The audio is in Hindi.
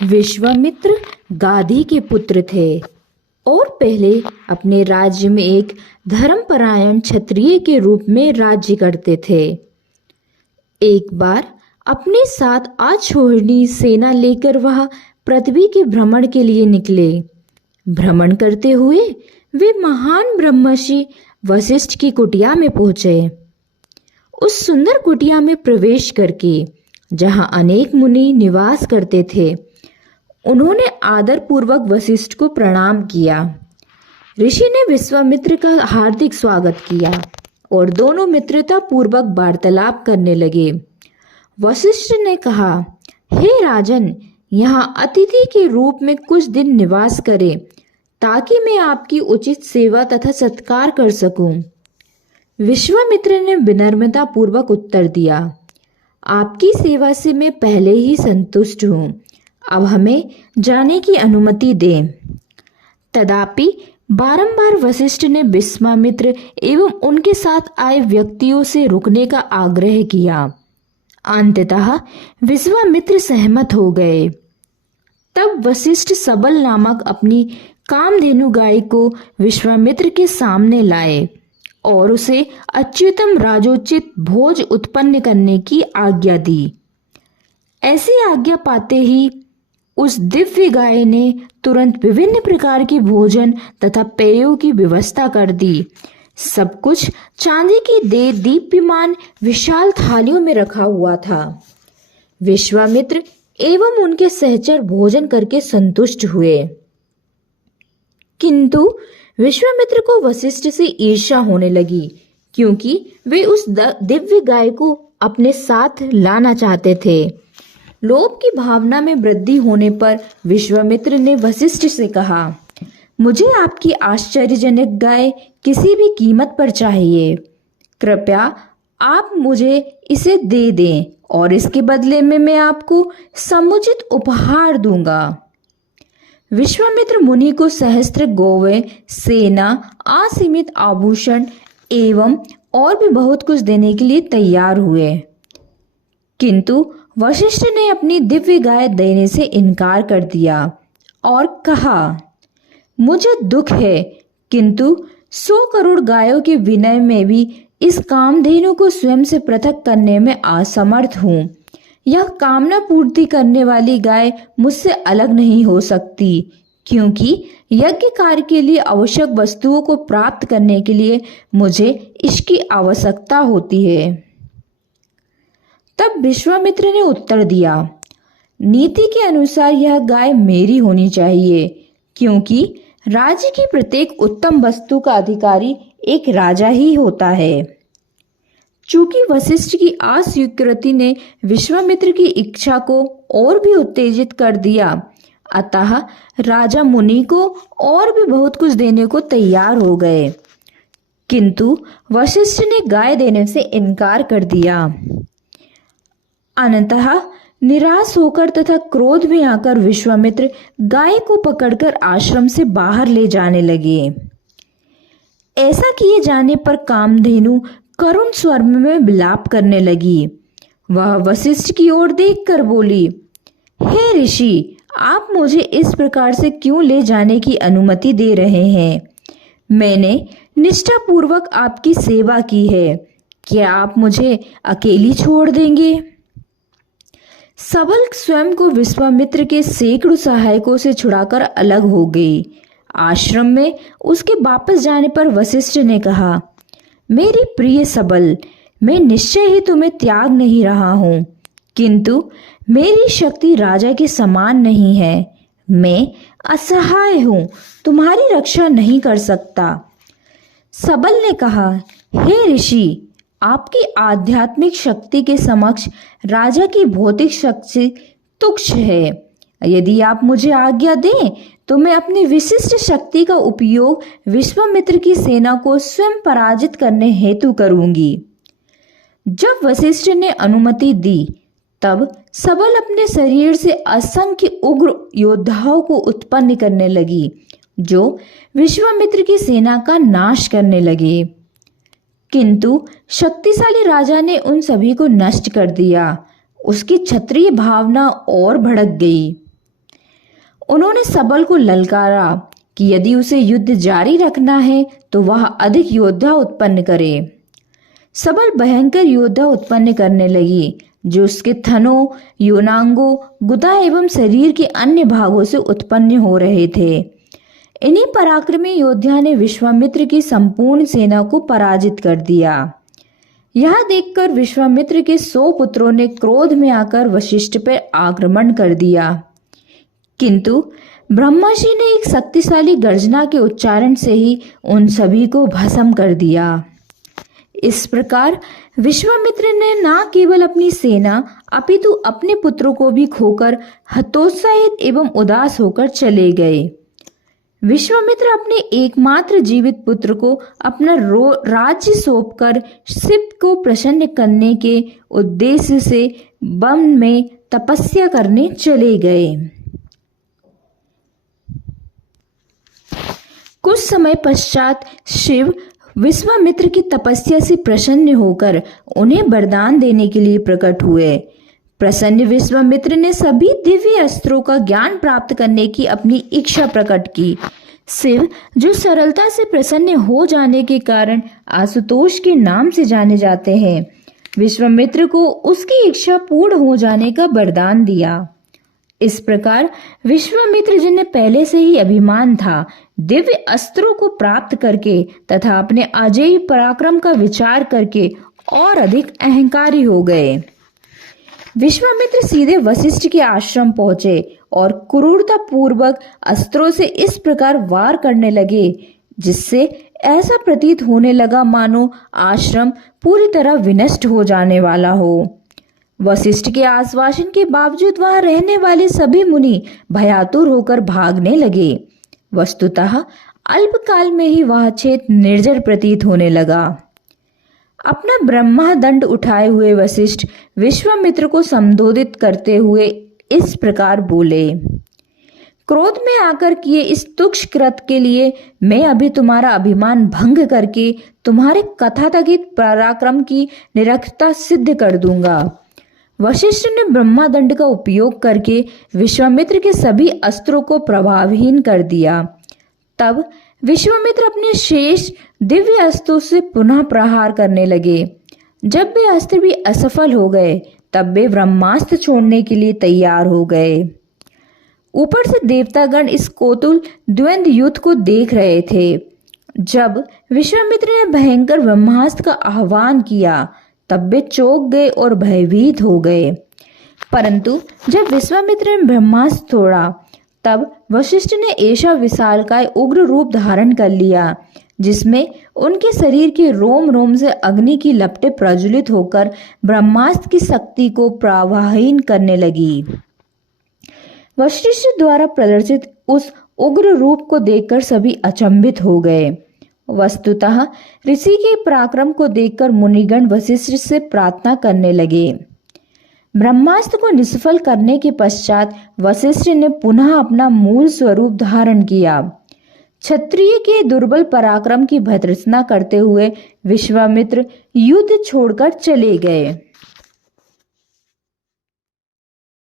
विश्वामित्र गाधी के पुत्र थे और पहले अपने राज्य में एक धर्मपरायण क्षत्रिय के रूप में राज्य करते थे। एक बार अपने साथ अछोड़नी सेना लेकर वह पृथ्वी के भ्रमण के लिए निकले। भ्रमण करते हुए वे महान ब्रह्मर्षि वशिष्ठ की कुटिया में पहुंचे। उस सुंदर कुटिया में प्रवेश करके, जहां अनेक मुनि निवास करते थे, उन्होंने आदर पूर्वक वशिष्ठ को प्रणाम किया। ऋषि ने विश्वामित्र का हार्दिक स्वागत किया और दोनों मित्रता पूर्वक वार्तालाप करने लगे। वशिष्ठ ने कहा, हे राजन, यहाँ अतिथि के रूप में कुछ दिन निवास करें ताकि मैं आपकी उचित सेवा तथा सत्कार कर सकूं। विश्वामित्र ने विनम्रता पूर्वक उत्तर दिया, आपकी सेवा से मैं पहले ही संतुष्ट हूँ, अब हमें जाने की अनुमति दें। तथापि बारंबार वशिष्ठ ने विश्वामित्र एवं उनके साथ आए व्यक्तियों से रुकने का आग्रह किया। अंततः विश्वामित्र सहमत हो गए। तब वशिष्ठ सबल नामक अपनी कामधेनु गाय को विश्वामित्र के सामने लाए और उसे अच्युतम राजोचित भोज उत्पन्न करने की आज्ञा दी। ऐसी आज्ञा पाते ही उस दिव्य गाय ने तुरंत विभिन्न प्रकार की भोजन तथा पेयों की व्यवस्था कर दी। सब कुछ चांदी की दीप्यमान विशाल थालियों में रखा हुआ था। विश्वामित्र एवं उनके सहचर भोजन करके संतुष्ट हुए, किंतु विश्वामित्र को वशिष्ठ से ईर्ष्या होने लगी, क्योंकि वे उस दिव्य गाय को अपने साथ लाना चाहते थे। लोभ की भावना में वृद्धि होने पर विश्वामित्र ने वशिष्ठ से कहा, मुझे आपकी आश्चर्यजनक गाय किसी भी कीमत पर चाहिए। कृपया आप मुझे इसे दे दें और इसके बदले में मैं आपको समुचित उपहार दूंगा। विश्वामित्र मुनि को सहस्त्र गौवें, सेना, असीमित आभूषण एवं और भी बहुत कुछ देने के लिए तैयार हुए, किंतु वशिष्ठ ने अपनी दिव्य गाय देने से इनकार कर दिया और कहा, मुझे दुख है, किंतु 100 करोड़ गायों के विनय में भी इस कामधेनु को स्वयं से पृथक करने में असमर्थ हूँ। यह कामना पूर्ति करने वाली गाय मुझसे अलग नहीं हो सकती, क्योंकि यज्ञ कार्य के लिए आवश्यक वस्तुओं को प्राप्त करने के लिए मुझे इसकी आवश्यकता होती है। तब विश्वामित्र ने उत्तर दिया, नीति के अनुसार यह गाय मेरी होनी चाहिए, क्योंकि राज्य की प्रत्येक उत्तम वस्तु का अधिकारी एक राजा ही होता है। चूंकि वशिष्ठ की अस्वीकृति ने विश्वामित्र की इच्छा को और भी उत्तेजित कर दिया, अतः राजा मुनि को और भी बहुत कुछ देने को तैयार हो गए, किंतु वशिष्ठ ने गाय देने से इनकार कर दिया। अनंतः निराश होकर तथा क्रोध में आकर विश्वामित्र गाय को पकड़कर आश्रम से बाहर ले जाने लगे। ऐसा किए जाने पर कामधेनु करुण स्वर में विलाप करने लगी। वह वशिष्ठ की ओर देखकर बोली, हे ऋषि, आप मुझे इस प्रकार से क्यों ले जाने की अनुमति दे रहे हैं? मैंने निष्ठापूर्वक आपकी सेवा की है, क्या आप मुझे अकेली छोड़ देंगे? सबल स्वयं को विश्वामित्र के सैकड़ों सहायकों से छुड़ाकर अलग हो गई। आश्रम में उसके वापस जाने पर वशिष्ठ ने कहा, मेरी प्रिय सबल, मैं निश्चय ही तुम्हें त्याग नहीं रहा हूँ, किंतु मेरी शक्ति राजा के समान नहीं है। मैं असहाय हूँ, तुम्हारी रक्षा नहीं कर सकता। सबल ने कहा, हे ऋषि, आपकी आध्यात्मिक शक्ति के समक्ष राजा की भौतिक शक्ति तुच्छ है। यदि आप मुझे आज्ञा दें तो मैं अपनी विशिष्ट शक्ति का उपयोग विश्वामित्र की सेना को स्वयं पराजित करने हेतु करूंगी। जब वशिष्ठ ने अनुमति दी, तब सबल अपने शरीर से असंख्य उग्र योद्धाओं को उत्पन्न करने लगी, जो विश्वामित्र की सेना का नाश करने लगे। किंतु शक्तिशाली राजा ने उन सभी को नष्ट कर दिया। उसकी क्षत्रिय भावना और भड़क गई। उन्होंने सबल को ललकारा कि यदि उसे युद्ध जारी रखना है तो वह अधिक योद्धा उत्पन्न करे। सबल भयंकर योद्धा उत्पन्न करने लगी जो उसके थनों, योनांगों, गुदा एवं शरीर के अन्य भागों से उत्पन्न हो रहे थे। इन्हीं पराक्रमी योद्धा ने विश्वामित्र की संपूर्ण सेना को पराजित कर दिया। यह देखकर विश्वामित्र के 100 पुत्रों ने क्रोध में आकर वशिष्ठ पर आक्रमण कर दिया, किंतु ब्रह्मर्षि ने एक शक्तिशाली गर्जना के उच्चारण से ही उन सभी को भस्म कर दिया। इस प्रकार विश्वामित्र ने न केवल अपनी सेना अपितु अपने पुत्रों को भी खोकर हतोत्साहित एवं उदास होकर चले गए। विश्वामित्र अपने एकमात्र जीवित पुत्र को अपना राज्य सौंपकर शिव को प्रसन्न करने के उद्देश्य से वन में तपस्या करने चले गए। कुछ समय पश्चात शिव विश्वामित्र की तपस्या से प्रसन्न होकर उन्हें वरदान देने के लिए प्रकट हुए। प्रसन्न विश्वामित्र ने सभी दिव्य अस्त्रों का ज्ञान प्राप्त करने की अपनी इच्छा प्रकट की। शिव, जो सरलता से प्रसन्न हो जाने के कारण आशुतोष के नाम से जाने जाते हैं, विश्वामित्र को उसकी इच्छा पूर्ण हो जाने का वरदान दिया। इस प्रकार विश्वामित्र, जिन्हें पहले से ही अभिमान था, दिव्य अस्त्रों को प्राप्त करके तथा अपने अजेय पराक्रम का विचार करके और अधिक अहंकारी हो गए। विश्वामित्र सीधे वशिष्ठ के आश्रम पहुंचे और क्रूरता पूर्वक अस्त्रों से इस प्रकार वार करने लगे जिससे ऐसा प्रतीत होने लगा मानो आश्रम पूरी तरह विनष्ट हो जाने वाला हो। वशिष्ठ के आश्वासन के बावजूद वहां रहने वाले सभी मुनि भयातुर होकर भागने लगे। वस्तुतः अल्पकाल में ही वह क्षेत्र निर्जर प्रतीत होने लगा। अपना ब्रह्मदंड उठाए हुए वशिष्ठ विश्वामित्र को संबोधित करते हुए इस प्रकार बोले, क्रोध में आकर किए इस तुच्छ कृत्य के लिए मैं अभी तुम्हारा अभिमान भंग करके तुम्हारे कथाकथित पराक्रम की निरर्थकता सिद्ध कर दूंगा। वशिष्ठ ने ब्रह्मदंड का उपयोग करके विश्वामित्र के सभी अस्त्रों को प्रभावहीन कर दिया। तब विश्वामित्र अपने शेष दिव्य अस्त्रों से पुनः प्रहार करने लगे। जब वे अस्त्र भी असफल हो गए तब वे ब्रह्मास्त्र छोड़ने के लिए तैयार हो गए। ऊपर से देवतागण इस कोतुल द्वंद्व युद्ध को देख रहे थे। जब विश्वामित्र ने भयंकर ब्रह्मास्त्र का आह्वान किया तब वे चौंक गए और भयभीत हो गए। परंतु जब विश्वामित्र ने ब्रह्मास्त्र छोड़ा तब वशिष्ठ ने ऐसा विशालकाय उग्र रूप धारण कर लिया जिसमें उनके शरीर के रोम रोम से अग्नि की लपटें प्रज्वलित होकर ब्रह्मास्त्र की शक्ति को प्रवाहहीन करने लगी। वशिष्ठ द्वारा प्रदर्शित उस उग्र रूप को देखकर सभी अचंभित हो गए। वस्तुतः ऋषि के पराक्रम को देखकर मुनिगण वशिष्ठ से प्रार्थना करने लगे। ब्रह्मास्त्र को निष्फल करने के पश्चात वशिष्ठ ने पुनः अपना मूल स्वरूप धारण किया। क्षत्रिय के दुर्बल पराक्रम की भर्त्सना करते हुए विश्वामित्र युद्ध छोड़कर चले गए।